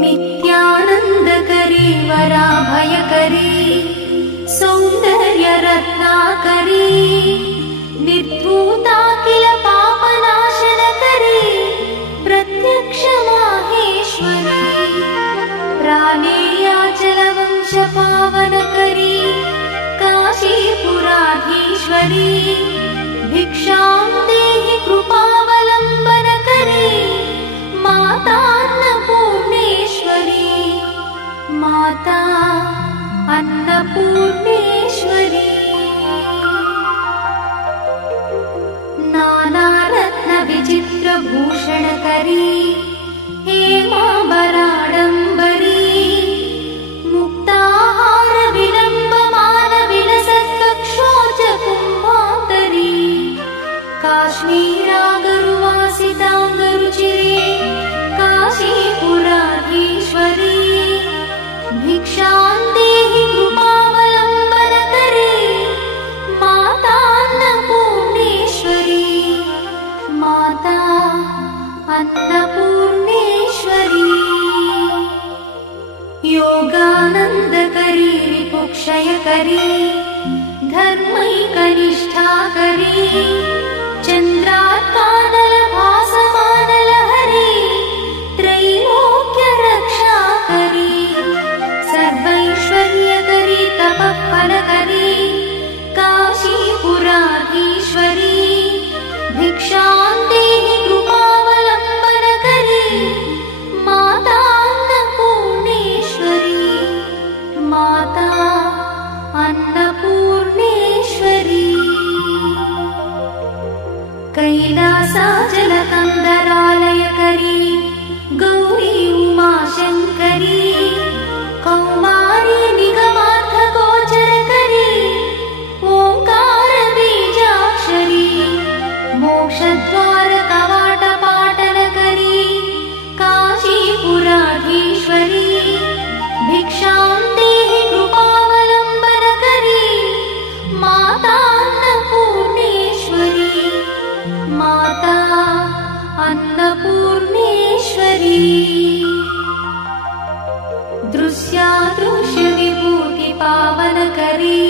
नित्यानन्दकरी वराभयकरी सौन्दर्यरत्नाकरी निर्धूताखिल पापनाशनकरी प्रत्यक्ष माहेश्वरी प्राणेयाचलवंशपावनकरी काशीपुराधीश्वरी भिक्षां देहि कृपावलम्बनकरी मातान्नपूर्णेश्वरी माता अन्नपूर्णेश्वरी नानारत्नविचित्रभूषणकरी हेमाम्बराडम्बरी मुक्ताहारविलम्बमानविलसत्कक्षोजकुम्भान्तरी काश्मीरागरुवासिताङ्गरुचिरे काशीपुराधीश्वरी भिक्षां देहि कृपावलम्बनकरी मातान्नपूर्णेश्वरी माता अन्नपूर्णेश्वरी योगानन्दकरी रिपुक्षयकरी धर्मैकनिष्ठाकरी चन्द्रार्कानलभासमानलहरी त्रैलोक्यरक्षाकरी सर्वैश्वर्यकरी तपःफलकरी काशीपुराधीश्वरी भिक्षां देहि कृपावलम्बनकरी मातान्नपूर्णेश्वरी माता अन्नपूर्णेश्वरी कैलासाचलकन्दरालयकरी गौरी उमाशङ्करी कौमारी निगमार्थगोचरकरी ओङ्कारबीजाक्षरी मोक्षद्वारकवाटपाटनकरी काशीपुराधीश्वरी भिक्षां देहि कृपावलम्बनकरी मातान्नपूर्णेश्वरी माता अन्नपूर्णेश्वरी दृश्यादृश्यविभूतिपावनकरी